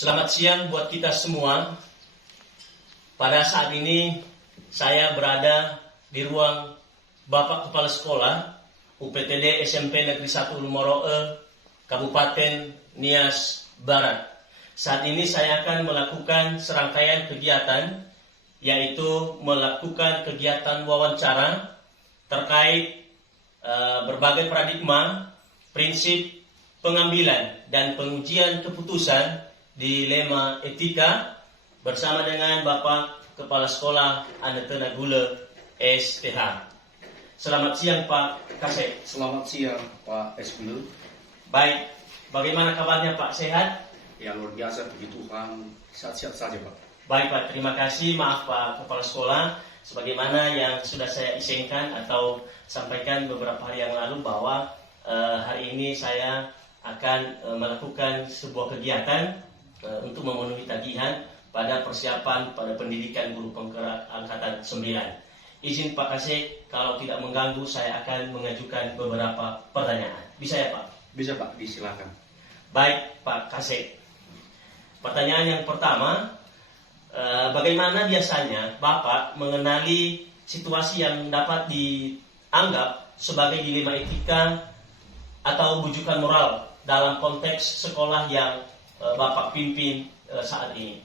Selamat siang buat kita semua. Pada saat ini saya berada di ruang Bapak Kepala Sekolah UPTD SMP Negeri 1 Lumoroe, Kabupaten Nias Barat. Saat ini saya akan melakukan serangkaian kegiatan, yaitu melakukan kegiatan wawancara terkait berbagai paradigma, prinsip pengambilan dan pengujian keputusan dilema etika bersama dengan Bapak Kepala Sekolah Anetena Gule STH. Selamat siang Pak Kasek. Selamat siang Pak Esbulu. Baik, bagaimana kabarnya Pak? Sehat? Ya luar biasa, puji Tuhan, sehat-sehat saja Pak. Baik Pak, terima kasih. Maaf Pak Kepala Sekolah, sebagaimana yang sudah saya izinkan atau sampaikan beberapa hari yang lalu bahwa hari ini saya akan melakukan sebuah kegiatan untuk memenuhi tagihan pada persiapan pada pendidikan guru penggerak angkatan 9. Izin Pak Kasek, kalau tidak mengganggu saya akan mengajukan beberapa pertanyaan. Bisa ya Pak? Bisa Pak, disilakan. Baik Pak Kasek. Pertanyaan yang pertama, bagaimana biasanya Bapak mengenali situasi yang dapat dianggap sebagai dilema etika atau bujukan moral dalam konteks sekolah yang Bapak pimpin saat ini?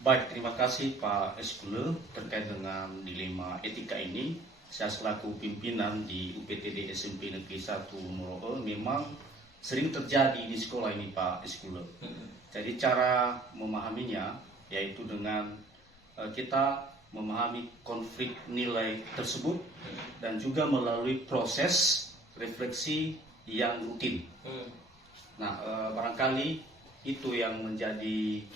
Baik, terima kasih Pak Esbulu. Terkait dengan dilema etika ini, saya selaku pimpinan di UPTD SMP Negeri 1 Lumoroe memang sering terjadi di sekolah ini Pak Esbulu. Jadi cara memahaminya yaitu dengan kita memahami konflik nilai tersebut dan juga melalui proses refleksi yang rutin. Nah, barangkali itu yang menjadi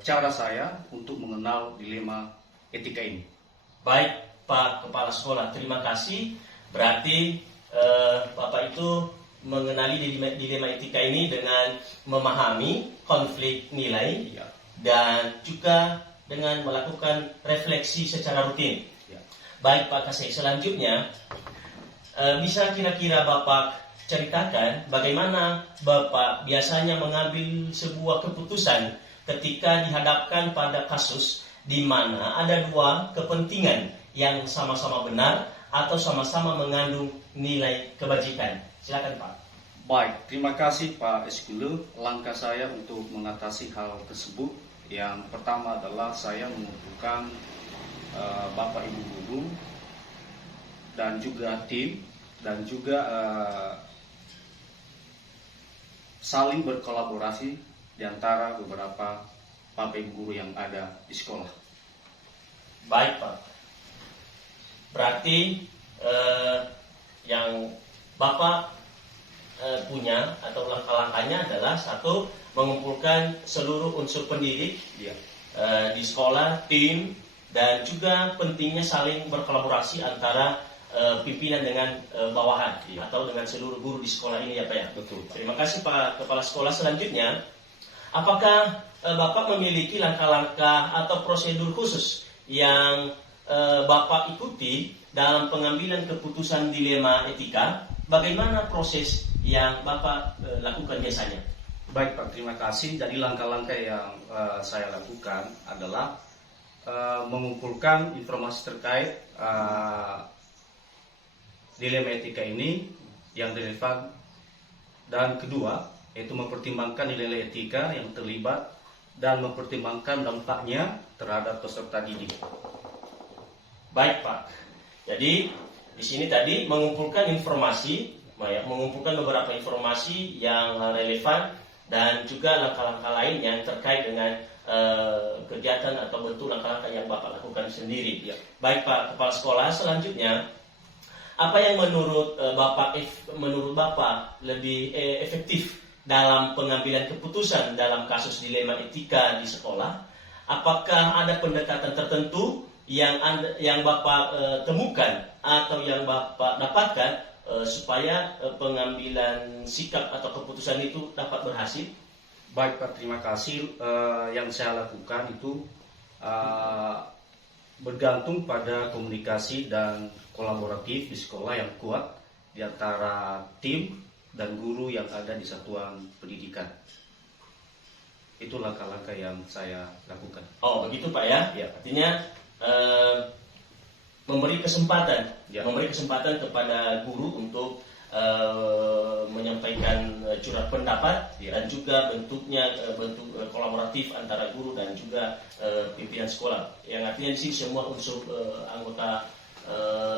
cara saya untuk mengenal dilema etika ini. Baik Pak Kepala Sekolah, terima kasih. Berarti Bapak itu mengenali dilema etika ini dengan memahami konflik nilai Ya. dan juga dengan melakukan refleksi secara rutin. Ya. Baik Pak Kasek, selanjutnya bisa kira-kira Bapak ceritakan bagaimana Bapak biasanya mengambil sebuah keputusan ketika dihadapkan pada kasus di mana ada dua kepentingan yang sama-sama benar atau sama-sama mengandung nilai kebajikan. Silakan Pak. Baik, terima kasih Pak Esbulu. Langkah saya untuk mengatasi hal tersebut, yang pertama adalah saya mengumpulkan Bapak Ibu guru dan juga tim dan juga saling berkolaborasi di antara beberapa Bapak Ibu guru yang ada di sekolah. Baik Pak. Berarti yang Bapak punya atau langkah-langkahnya adalah satu, mengumpulkan seluruh unsur pendidik Ya. di sekolah, tim, dan juga pentingnya saling berkolaborasi antara pimpinan dengan bawahan atau dengan seluruh guru di sekolah ini ya Pak ya. Betul Pak. Terima kasih Pak Kepala Sekolah. Selanjutnya, apakah Bapak memiliki langkah-langkah atau prosedur khusus yang Bapak ikuti dalam pengambilan keputusan dilema etika? Bagaimana proses yang Bapak lakukan biasanya? Baik Pak, terima kasih. Jadi langkah-langkah yang saya lakukan adalah mengumpulkan informasi terkait dilema etika ini yang relevan, dan kedua yaitu mempertimbangkan nilai etika yang terlibat dan mempertimbangkan dampaknya terhadap peserta didik. Baik Pak. Jadi di sini tadi mengumpulkan informasi, mengumpulkan beberapa informasi yang relevan dan juga langkah-langkah lain yang terkait dengan kegiatan atau bentuk langkah-langkah yang Bapak lakukan sendiri. Ya. Baik Pak Kepala Sekolah, selanjutnya apa yang menurut Bapak lebih efektif dalam pengambilan keputusan dalam kasus dilema etika di sekolah? Apakah ada pendekatan tertentu yang Bapak temukan atau yang Bapak dapatkan supaya pengambilan sikap atau keputusan itu dapat berhasil? Baik Pak, terima kasih. Yang saya lakukan itu bergantung pada komunikasi dan kolaboratif di sekolah yang kuat di antara tim dan guru yang ada di satuan pendidikan. Itu langkah-langkah yang saya lakukan. Oh begitu Pak ya. Ya. Artinya memberi kesempatan, Ya. memberi kesempatan kepada guru untuk menyampaikan curhat pendapat, Ya. dan juga bentuknya bentuk kolaboratif antara guru dan juga pimpinan sekolah. Yang artinya di sini semua unsur anggota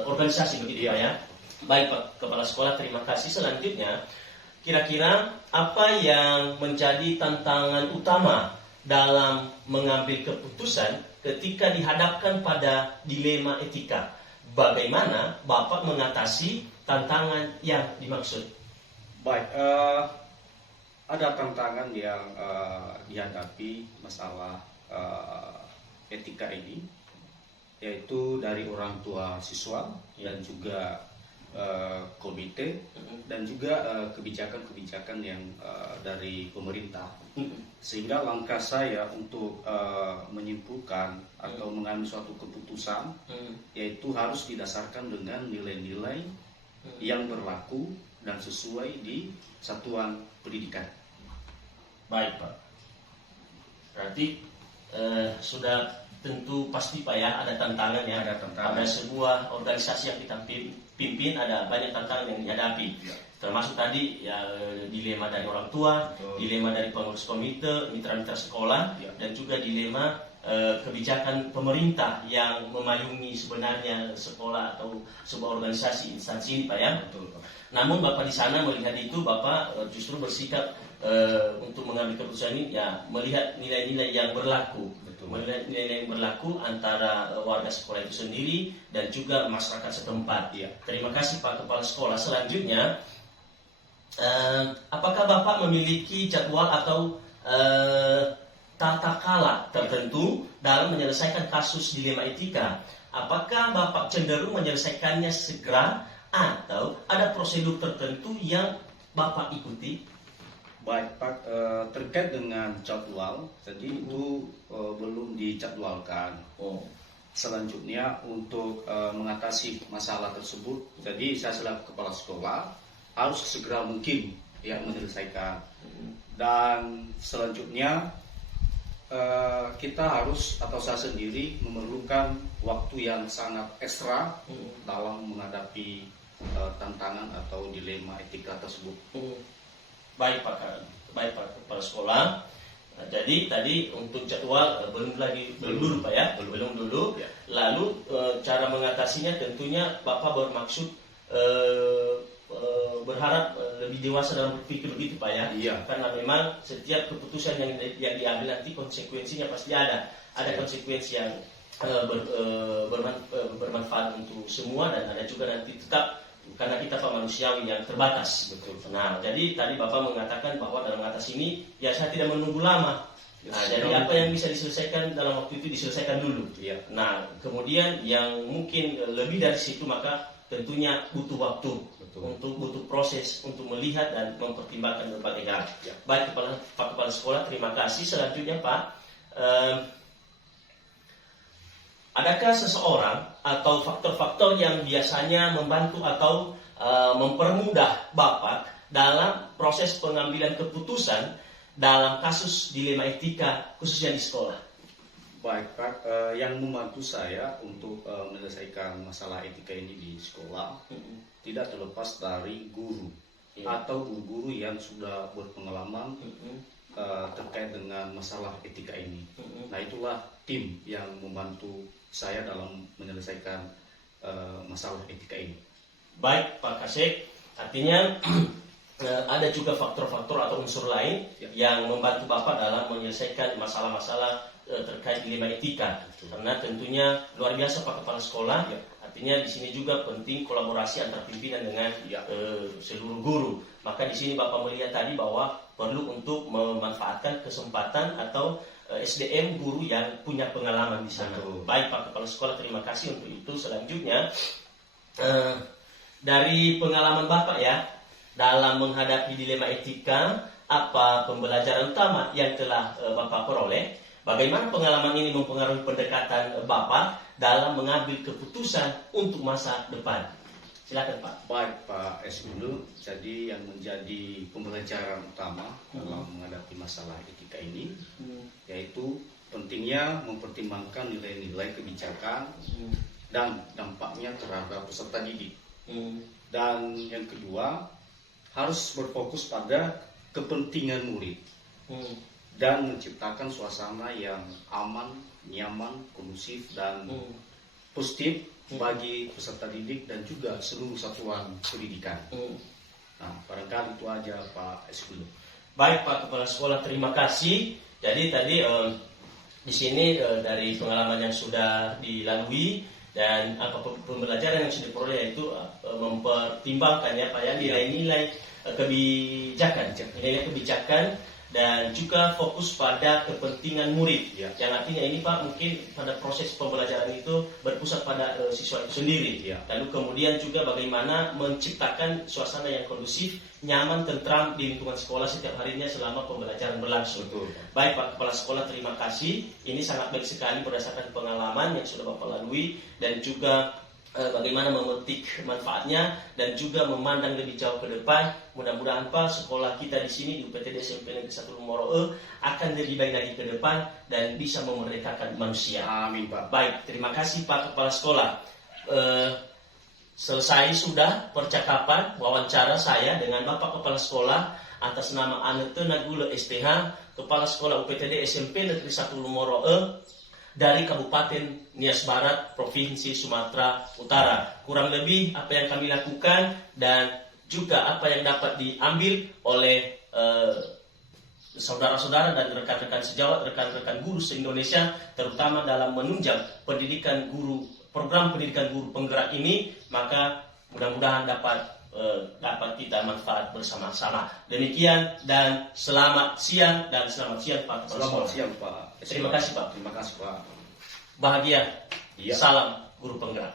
organisasi begitu Ya. Pak ya. Baik Pak Kepala Sekolah, terima kasih. Selanjutnya, kira-kira apa yang menjadi tantangan utama dalam mengambil keputusan ketika dihadapkan pada dilema etika? Bagaimana Bapak mengatasi tantangan yang dimaksud? Baik, ada tantangan yang dihadapi masalah etika ini, yaitu dari orang tua siswa dan juga komite dan juga kebijakan-kebijakan yang dari pemerintah. Sehingga langkah saya untuk menyimpulkan atau mengambil suatu keputusan yaitu harus didasarkan dengan nilai-nilai yang berlaku dan sesuai di satuan pendidikan. Baik Pak. Berarti sudah tentu pasti Pak ya, ada tantangan ya. Ada tantangan. Ada sebuah organisasi yang kita pimpin, ada banyak tantangan yang dihadapi. Ya. Termasuk tadi ya dilema dari orang tua, Betul. dilema dari pengurus komite, mitra-mitra sekolah, Ya. dan juga dilema kebijakan pemerintah yang memayungi sebenarnya sekolah atau sebuah organisasi instansi ini Pak ya. Betul, Pak. Namun Bapak di sana melihat itu, Bapak justru bersikap untuk mengambil keputusan ini ya melihat nilai-nilai yang berlaku. Betul. Melihat nilai yang berlaku antara warga sekolah itu sendiri dan juga masyarakat setempat. Iya. Terima kasih Pak Kepala Sekolah. Selanjutnya, apakah Bapak memiliki jadwal atau tata kala tertentu dalam menyelesaikan kasus dilema etika? Apakah Bapak cenderung menyelesaikannya segera atau ada prosedur tertentu yang Bapak ikuti? Baik Pak, terkait dengan jadwal, jadi itu belum dijadwalkan. Oh. Selanjutnya untuk mengatasi masalah tersebut, jadi saya selaku kepala sekolah harus segera mungkin ya menyelesaikan. Dan selanjutnya kita harus atau saya sendiri memerlukan waktu yang sangat ekstra dalam menghadapi tantangan atau dilema etika tersebut. Baik Pak Kepala Sekolah. Nah, jadi tadi untuk jadwal belum dulu Pak ya, belum dulu. Ya. Lalu cara mengatasinya tentunya Bapak bermaksud berharap lebih dewasa dalam berpikir begitu Pak ya. Iya. Karena memang setiap keputusan yang diambil nanti konsekuensinya pasti ada. Ada Ya. konsekuensi yang bermanfaat untuk semua, dan ada juga nanti tetap karena kita Pak manusiawi yang terbatas. Betul. Nah, jadi tadi Bapak mengatakan bahwa dalam atas ini ya saya tidak menunggu lama. Ya, Nah, jadi apa yang bisa diselesaikan dalam waktu itu diselesaikan dulu. Iya. Nah, kemudian yang mungkin lebih dari situ maka tentunya butuh waktu. Betul. Untuk butuh proses untuk melihat dan mempertimbangkan berbagai hal. Ya. Baik Pak Kepala Sekolah, terima kasih. Selanjutnya Pak, adakah seseorang atau faktor-faktor yang biasanya membantu atau mempermudah Bapak dalam proses pengambilan keputusan dalam kasus dilema etika khususnya di sekolah? Baik Pak, yang membantu saya untuk menyelesaikan masalah etika ini di sekolah tidak terlepas dari guru atau guru-guru yang sudah berpengalaman terkait dengan masalah etika ini. Nah, itulah tim yang membantu saya dalam menyelesaikan masalah etika ini. Baik Pak Kasek, artinya ada juga faktor-faktor atau unsur lain yang membantu Bapak dalam menyelesaikan masalah-masalah terkait dilema etika. Karena tentunya luar biasa Pak Kepala Sekolah. Artinya di sini juga penting kolaborasi antar pimpinan dengan seluruh guru. Maka di sini Bapak melihat tadi bahwa perlu untuk memanfaatkan kesempatan atau SDM guru yang punya pengalaman di sana. Baik Pak Kepala Sekolah, terima kasih untuk itu. Selanjutnya dari pengalaman Bapak ya dalam menghadapi dilema etika, apa pembelajaran utama yang telah Bapak peroleh? Bagaimana pengalaman ini mempengaruhi pendekatan Bapak dalam mengambil keputusan untuk masa depan? Silakan Pak. Baik Pak Eskulu, jadi yang menjadi pembelajaran utama dalam menghadapi masalah etika ini yaitu pentingnya mempertimbangkan nilai-nilai kebijakan dan dampaknya terhadap peserta didik. Dan yang kedua, harus berfokus pada kepentingan murid dan menciptakan suasana yang aman, nyaman, kondusif dan positif bagi peserta didik dan juga seluruh satuan pendidikan. Nah, barangkali itu aja Pak Eskulu. Baik Pak Kepala Sekolah, terima kasih. Jadi tadi di sini dari pengalaman yang sudah dilalui dan apa pembelajaran yang sudah diperoleh yaitu mempertimbangkan ya Pak ya nilai-nilai kebijakan, nilai kebijakan dan juga fokus pada kepentingan murid. Yang artinya ini Pak mungkin pada proses pembelajaran itu berpusat pada siswa itu sendiri. Lalu kemudian juga bagaimana menciptakan suasana yang kondusif, nyaman, tentram di lingkungan sekolah setiap harinya selama pembelajaran berlangsung. Betul. Baik Pak Kepala Sekolah, terima kasih. Ini sangat baik sekali berdasarkan pengalaman yang sudah Bapak lalui dan juga bagaimana memetik manfaatnya dan juga memandang lebih jauh ke depan. Mudah-mudahan Pak sekolah kita di sini di UPTD SMP Negeri 1 Lumoroe akan lebih baik lagi ke depan dan bisa memerdekakan manusia. Amin Pak. Baik, terima kasih Pak Kepala Sekolah. Selesai sudah percakapan wawancara saya dengan Bapak Kepala Sekolah atas nama Anete Nagula SPH, Kepala Sekolah UPTD SMP Negeri 1 Lumoroe dari Kabupaten Nias Barat, Provinsi Sumatera Utara. Kurang lebih apa yang kami lakukan dan juga apa yang dapat diambil oleh saudara-saudara dan rekan-rekan sejawat, rekan-rekan guru se-Indonesia, terutama dalam menunjang pendidikan guru, program pendidikan guru penggerak ini, maka mudah-mudahan dapat kita manfaat bersama-sama. Demikian dan selamat siang Pak Kepala Sekolah. Selamat siang Pak. Terima kasih Pak. Terima kasih Pak. Bahagia. Iya. Salam guru penggerak.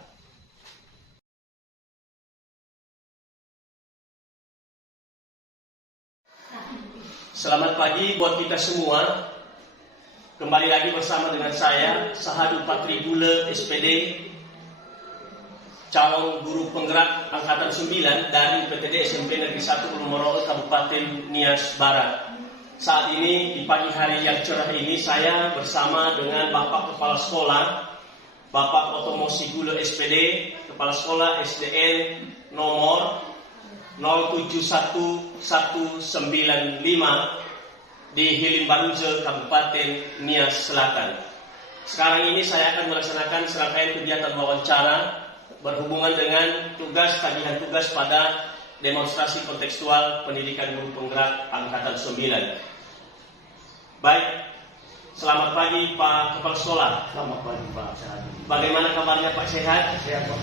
Selamat pagi buat kita semua. Kembali lagi bersama dengan saya Sahadu Patri Gule SPD, calon guru penggerak angkatan 9 dari UPTD SMP Negeri 1 Lumoroe Kabupaten Nias Barat. Saat ini di pagi hari yang cerah ini saya bersama dengan Bapak Kepala Sekolah Bapak Otomo Sigule SPD, Kepala Sekolah SDN nomor 071195 di Hilim Baruje, Kabupaten Nias Selatan. Sekarang ini saya akan melaksanakan serangkaian kegiatan wawancara berhubungan dengan tagihan tugas pada demonstrasi kontekstual pendidikan guru penggerak angkatan 9. Baik, selamat pagi Pak Kepala Sekolah. Selamat pagi Pak Sehat. Bagaimana kabarnya Pak, sehat? Sehat Pak.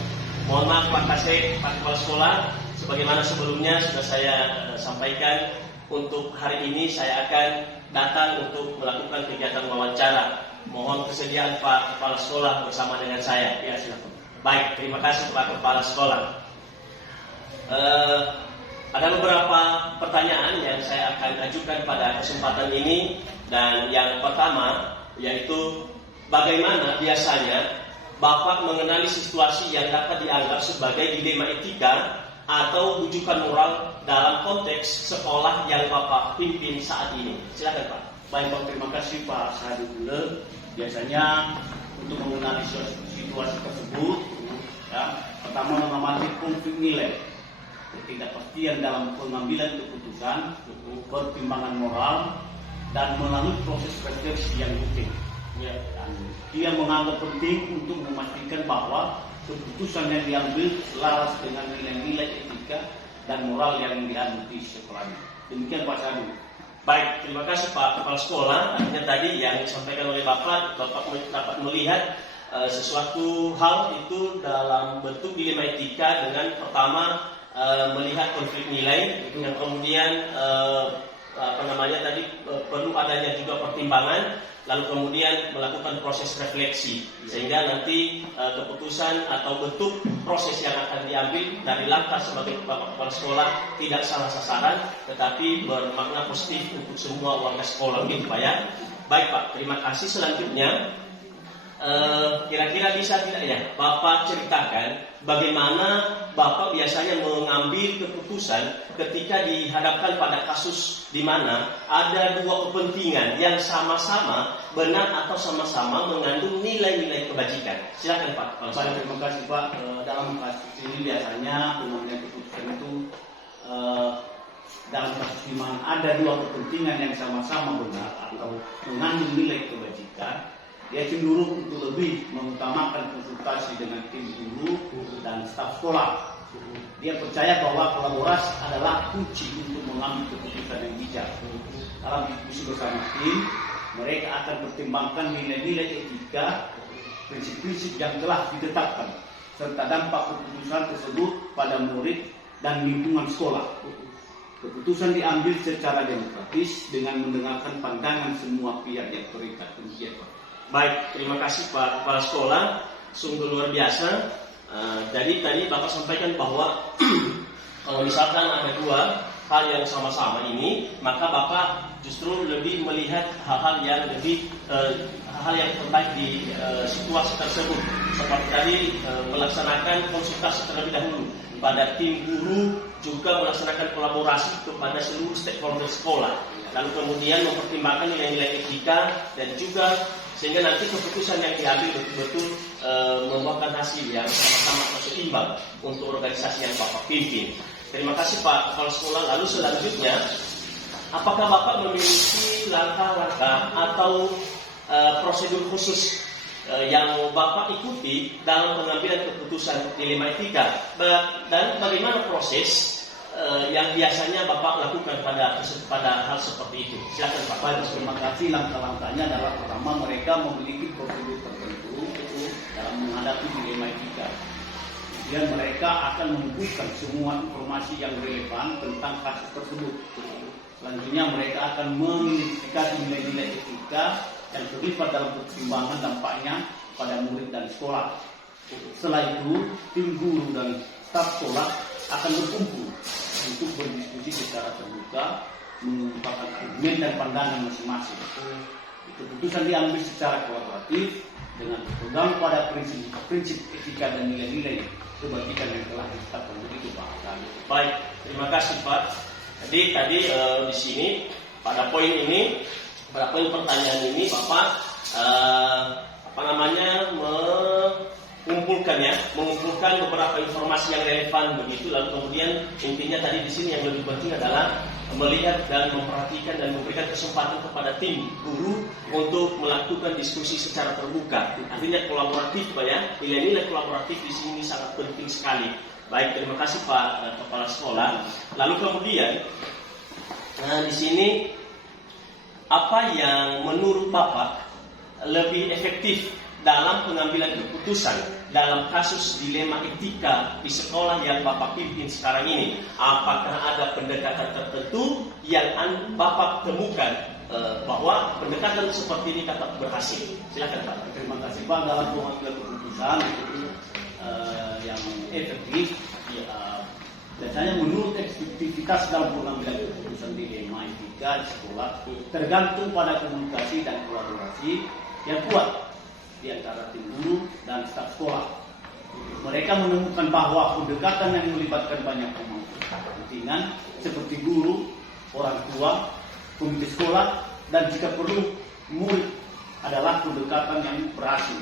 Mohon maaf Pak Kasek, Pak Kepala Sekolah, sebagaimana sebelumnya sudah saya sampaikan, untuk hari ini saya akan datang untuk melakukan kegiatan wawancara. Mohon kesediaan Pak Kepala Sekolah bersama dengan saya. Ya, silakan. Baik, terima kasih Pak Kepala Sekolah. Ada beberapa pertanyaan yang saya akan ajukan pada kesempatan ini. Dan yang pertama yaitu bagaimana biasanya Bapak mengenali situasi yang dapat dianggap sebagai dilema etika atau rujukan moral dalam konteks sekolah yang Bapak pimpin saat ini. Silakan Pak. Baik Pak, terima kasih Pak Sahadu Gule. Biasanya untuk mengenali situasi tersebut, ya, pertama mengamati konflik nilai, ketidakpastian dalam pengambilan keputusan, pertimbangan moral, dan melalui proses refleksi yang rutin. Ya, dan dia menganggap penting untuk memastikan bahwa keputusan yang diambil selaras dengan nilai-nilai etika dan moral yang dianut di sekolahnya. Demikian Pak Sahadu. Baik, terima kasih Pak Kepala Sekolah. Artinya tadi yang disampaikan oleh Bapak dapat melihat sesuatu hal itu dalam bentuk dilema etika dengan pertama melihat konflik nilai, yang kemudian perlu adanya juga pertimbangan, lalu kemudian melakukan proses refleksi sehingga nanti keputusan atau bentuk proses yang akan diambil dari langkah sebagai Bapak Kepala Sekolah tidak salah sasaran tetapi bermakna positif untuk semua warga sekolah gitu Pak ya. Baik Pak, terima kasih. Selanjutnya kira-kira bisa tidak ya Bapak ceritakan bagaimana Bapak biasanya mengambil keputusan ketika dihadapkan pada kasus di mana ada dua kepentingan yang sama-sama benar atau sama-sama mengandung nilai-nilai kebajikan. Silakan Pak. Baik, terima kasih Pak. Dalam kasus ini biasanya pengambilan keputusan itu dalam kasus di mana ada dua kepentingan yang sama-sama benar atau mengandung nilai kebajikan, dia cenderung untuk lebih mengutamakan konsultasi dengan tim guru dan staf sekolah. Dia percaya bahwa kolaborasi adalah kunci untuk mengambil keputusan yang bijak. Dalam diskusi bersama tim, mereka akan pertimbangkan nilai-nilai etika, prinsip-prinsip yang telah ditetapkan, serta dampak keputusan tersebut pada murid dan lingkungan sekolah. Keputusan diambil secara demokratis dengan mendengarkan pandangan semua pihak yang terikat. Baik, terima kasih Pak Kepala Sekolah, sungguh luar biasa. Jadi tadi Bapak sampaikan bahwa kalau misalkan ada dua hal yang sama-sama ini, maka Bapak justru lebih melihat hal-hal yang lebih hal yang terbaik di situasi tersebut. Seperti tadi melaksanakan konsultasi terlebih dahulu pada tim guru, juga melaksanakan kolaborasi kepada seluruh stakeholder sekolah. Lalu kemudian mempertimbangkan nilai-nilai etika dan juga sehingga nanti keputusan yang diambil betul-betul membuahkan hasil yang sama-sama seimbang untuk organisasi yang Bapak pimpin. Terima kasih Pak Kepala Sekolah. Lalu selanjutnya, apakah Bapak memiliki langkah-langkah atau prosedur khusus yang Bapak ikuti dalam pengambilan keputusan dilema etika, dan bagaimana proses yang biasanya Bapak lakukan pada hal seperti itu? Silakan Pak. Baik, terima kasih. Langkah-langkahnya adalah pertama, mereka memiliki prosedur tertentu dalam menghadapi dilema etika. Kemudian mereka akan mengumpulkan semua informasi yang relevan tentang kasus tersebut. Selanjutnya mereka akan mengidentifikasi nilai-nilai etika yang terlibat dalam pertimbangan dampaknya pada murid dan sekolah. Setelah itu, tim guru dan staf sekolah akan berkumpul untuk berdiskusi secara terbuka, mengungkapkan argumen dan pandangan masing-masing. Keputusan diambil secara kolaboratif dengan berpegang pada prinsip etika dan nilai-nilai kebajikan yang telah ditetapkan. Begitu Pak. Baik, terima kasih Pak. Jadi tadi di sini pada poin ini, pada poin pertanyaan ini Bapak mengumpulkan beberapa informasi yang relevan begitu. Lalu kemudian intinya tadi di sini yang lebih penting adalah melihat dan memperhatikan dan memberikan kesempatan kepada tim guru untuk melakukan diskusi secara terbuka. Artinya kolaboratif Pak ya. Nilai-nilai kolaboratif di sini sangat penting sekali. Baik, terima kasih Pak Kepala Sekolah. Lalu kemudian di sini apa yang menurut Bapak lebih efektif dalam pengambilan keputusan dalam kasus dilema etika di sekolah yang Bapak pimpin sekarang ini? Apakah ada pendekatan tertentu yang Bapak temukan bahwa pendekatan seperti ini dapat berhasil? Silakan Pak. Terima kasih Pak. Dalam pengambilan keputusan yang efektif, biasanya menurut efektivitas dalam pengambilan keputusan dilema etika di sekolah tergantung pada komunikasi dan kolaborasi yang kuat di antara tim guru dan staf sekolah. Mereka menemukan bahwa pendekatan yang melibatkan banyak kepentingan seperti guru, orang tua, komite sekolah, dan jika perlu murid adalah pendekatan yang berhasil.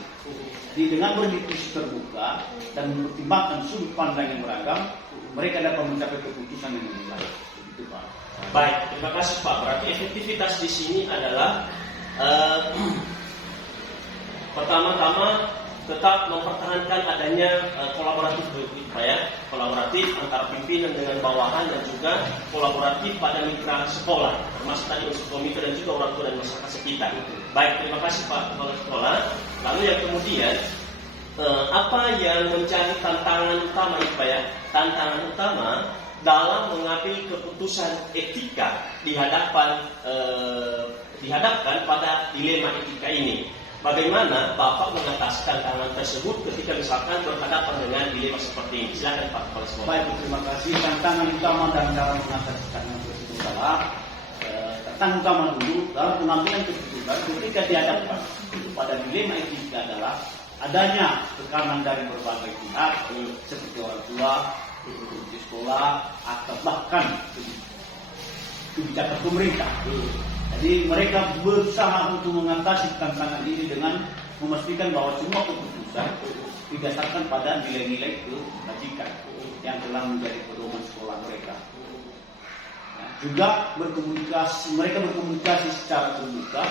Jadi dengan berdiskusi terbuka dan mempertimbangkan sudut pandang yang beragam, mereka dapat mencapai keputusan yang lebih baik. Begitu Pak. Baik, terima kasih Pak. Berarti efektivitas di sini adalah pertama-tama tetap mempertahankan adanya kolaboratif Pak ya, kolaboratif antara pimpinan dengan bawahan dan juga kolaboratif pada mitra sekolah, termasuk tadi unsur komite dan juga orang tua dan masyarakat sekitar. Baik, terima kasih Pak Kepala Sekolah. Lalu yang kemudian apa yang menjadi tantangan utama Pak ya? Tantangan utama dalam mengambil keputusan etika dihadapkan pada dilema etika ini. Bagaimana Bapak mengatasi tantangan tersebut ketika misalkan berhadapan dengan dilema seperti ini? Silakan Pak Kepala Sekolah. Baik, terima kasih. Tantangan utama dan cara mengatasi tantangan tersebut adalah catatan utama dulu dalam pengambilan keputusan ketika dihadapkan pada dilema etika adalah adanya tekanan dari berbagai pihak seperti orang tua, di sekolah, atau bahkan kebijakan pemerintah. Jadi mereka berusaha untuk mengatasi tantangan ini dengan memastikan bahwa semua keputusan didasarkan pada nilai-nilai kebajikan yang telah menjadi pedoman sekolah mereka. Juga mereka berkomunikasi secara terbuka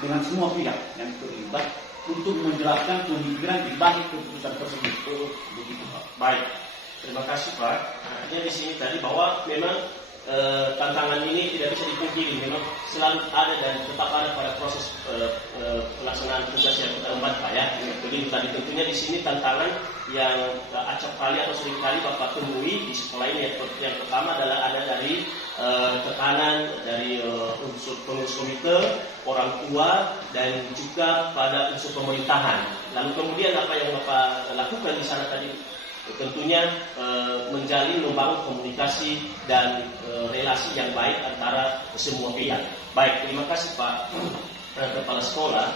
dengan semua pihak yang terlibat untuk menjelaskan pemikiran di balik keputusan tersebut. Begitu, Pak. Baik, terima kasih Pak. Artinya di sini tadi bahwa memang tantangan ini tidak bisa dipungkiri, memang selalu ada dan tetap ada pada proses pelaksanaan tugas yang kita emban Pak ya. Begitu tadi tentunya di sini tantangan yang acap kali atau sering kali Bapak temui di sekolah ini yang pertama adalah ada dari tekanan dari unsur pengurus komite, orang tua, dan juga pada unsur pemerintahan. Lalu kemudian apa yang Bapak lakukan di sana tadi? Tentunya menjalin, membangun komunikasi dan relasi yang baik antara semua pihak. Baik, terima kasih Pak Kepala Sekolah.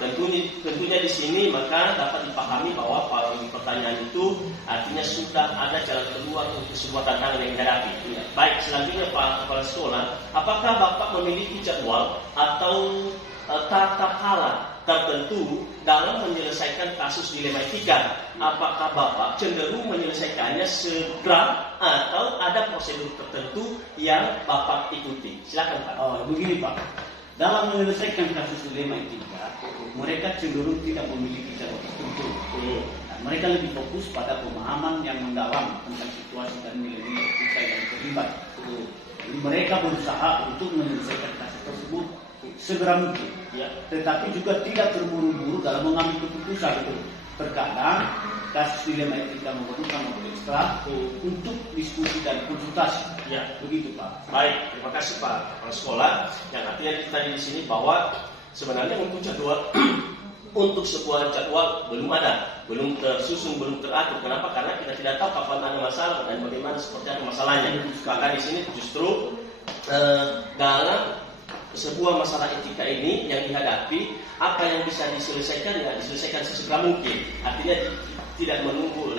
Tentunya di sini maka dapat dipahami bahwa pertanyaan itu artinya sudah ada jalan keluar untuk sebuah tantangan yang dihadapi. Baik, selanjutnya Pak Kepala Sekolah, apakah Bapak memiliki jadwal atau tata cara tertentu dalam menyelesaikan kasus dilema etika? Apakah Bapak cenderung menyelesaikannya segera atau ada prosedur tertentu yang Bapak ikuti? Silakan Pak. Begini Pak, dalam menyelesaikan kasus dilema etika, mereka cenderung tidak memiliki cara tertentu. Mereka lebih fokus pada pemahaman yang mendalam tentang situasi dan nilai-nilai etika yang terlibat. Jadi mereka berusaha untuk menyelesaikan kasus tersebut segera mungkin, tetapi juga tidak terburu-buru dalam mengambil keputusan. Terkadang kasus dilema etika memerlukan waktu ekstra untuk diskusi dan konsultasi. Begitu Pak. Baik, terima kasih Pak Kepala Sekolah. Yang artinya kita di sini bahwa sebenarnya untuk jadwal untuk sebuah jadwal belum ada, belum tersusun, belum teratur. Kenapa? Karena kita tidak tahu kapan ada masalah dan bagaimana seperti apa masalahnya. Maka di sini justru dalam sebuah masalah etika ini yang dihadapi, apa yang bisa diselesaikan ya diselesaikan sesegera mungkin. Artinya tidak menunggu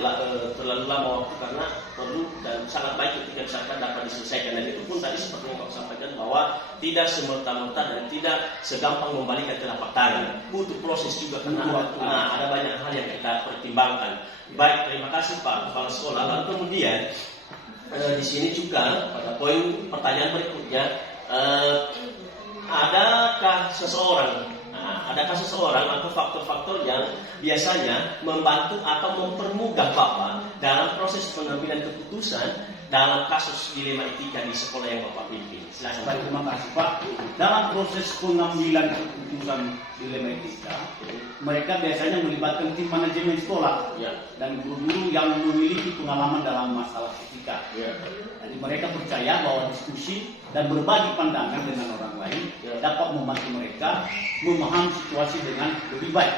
terlalu lama waktu karena perlu dan sangat baik ketika misalkan dapat diselesaikan. Dan itu pun tadi seperti yang Bapak sampaikan bahwa tidak semerta-merta dan tidak segampang membalikan telapak tangan. Butuh proses juga karena ada banyak hal yang kita pertimbangkan. Baik, terima kasih Pak Kepala Sekolah. Lalu kemudian di sini juga pada poin pertanyaan berikutnya, adakah seseorang atau faktor-faktor yang biasanya membantu atau mempermudah Bapak dalam proses pengambilan keputusan dalam kasus dilema etika di sekolah yang Bapak pimpin? Silakan. Baik, terima kasih Pak. Dalam proses pengambilan keputusan dilema etika, mereka biasanya melibatkan tim manajemen sekolah dan guru-guru yang memiliki pengalaman dalam masalah etika. Jadi mereka percaya bahwa diskusi dan berbagi pandangan dengan orang lain dapat membantu mereka memahami situasi dengan lebih baik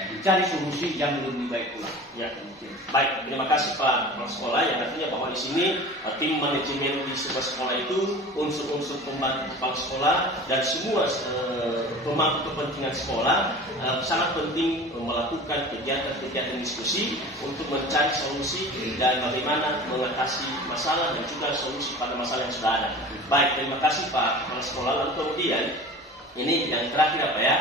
dan mencari solusi yang lebih baik pula. Baik, terima kasih Pak Kepala Sekolah. Yang artinya bahwa di sini tim manajemen di sebuah sekolah itu unsur-unsur pembantu kepala sekolah dan semua pemangku kepentingan sekolah sangat penting melakukan kegiatan-kegiatan diskusi untuk mencari solusi dan bagaimana mengatasi masalah dan juga solusi pada masalah yang sudah ada. Baik, terima kasih Pak Kepala Sekolah. Lalu kemudian ini yang terakhir apa ya?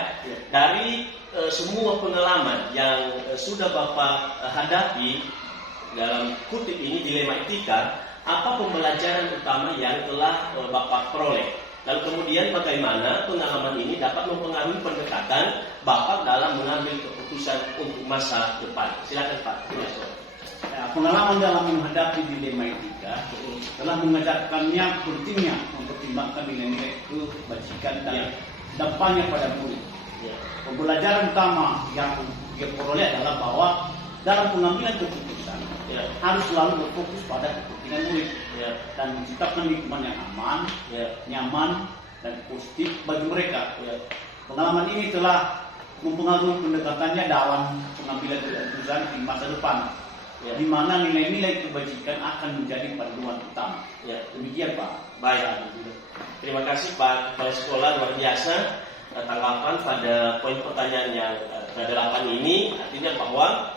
Dari semua pengalaman yang sudah Bapak hadapi dalam kutip ini dilema etika, apa pembelajaran utama yang telah Bapak peroleh? Lalu kemudian bagaimana pengalaman ini dapat mempengaruhi pendekatan Bapak dalam mengambil keputusan untuk masa depan? Silakan Pak. Pengalaman dalam menghadapi dilema etika telah mengajarkannya pentingnya mempertimbangkan nilai-nilai kebajikan dan dampaknya pada murid. Pembelajaran utama yang dia peroleh adalah bahwa dalam pengambilan keputusan harus selalu berfokus pada kepentingan murid dan menciptakan lingkungan yang aman, nyaman, dan positif bagi mereka. Pengalaman ini telah mempengaruhi pendekatannya dalam pengambilan keputusan di masa depan. Ya. di mana nilai-nilai kebajikan akan menjadi panduan utama. Ya. Demikian Pak. Baik. Terima kasih Pak Kepala Sekolah, luar biasa tanggapan pada poin pertanyaan yang ke-8 ini. Artinya bahwa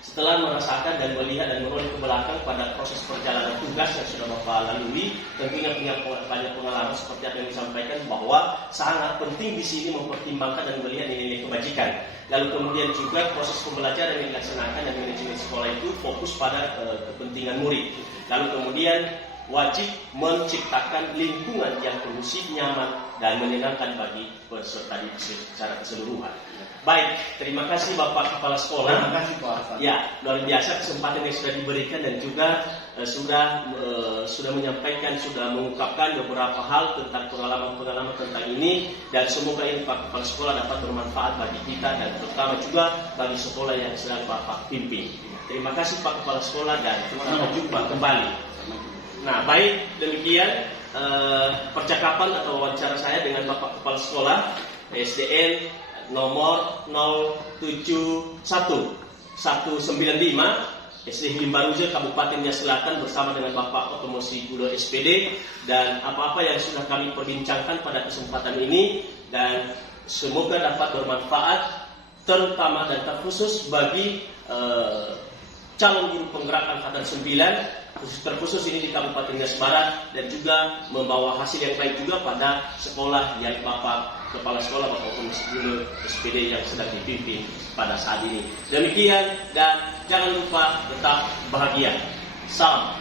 setelah merasakan dan melihat dan meroleh ke belakang pada proses perjalanan tugas yang sudah Bapak lalui, tentunya punya banyak pengalaman seperti apa yang disampaikan, bahwa sangat penting di sini mempertimbangkan dan melihat nilai-nilai kebajikan. Lalu kemudian juga proses pembelajaran yang dilaksanakan dan manajemen sekolah itu fokus pada kepentingan murid. Lalu kemudian wajib menciptakan lingkungan yang kondusif, nyaman, dan menyenangkan bagi peserta didik secara keseluruhan. Baik, terima kasih Bapak Kepala Sekolah. Terima kasih Pak Hasan. Ya, luar biasa kesempatan yang sudah diberikan dan juga sudah menyampaikan, sudah mengungkapkan beberapa hal tentang pengalaman-pengalaman tentang ini, dan semoga ini Pak Kepala Sekolah dapat bermanfaat bagi kita dan terutama juga bagi sekolah yang sedang Bapak pimpin. Terima kasih Pak Kepala Sekolah dan sampai jumpa kembali. Nah, baik, demikian percakapan atau wawancara saya dengan Bapak Kepala Sekolah SDN nomor 071 195 SD Limbaruja, Kabupaten Nias Selatan, bersama dengan Bapak Otomosi Gula SPD, dan apa-apa yang sudah kami perbincangkan pada kesempatan ini, dan semoga dapat bermanfaat terutama dan terkhusus bagi calon guru penggerak Angkatan 9, terkhusus ini di Kabupaten Nias Barat, dan juga membawa hasil yang baik juga pada sekolah yang Bapak Kepala Sekolah Bapak Komisi Guru SPD yang sedang dipimpin pada saat ini. Demikian, dan jangan lupa tetap bahagia. Salam.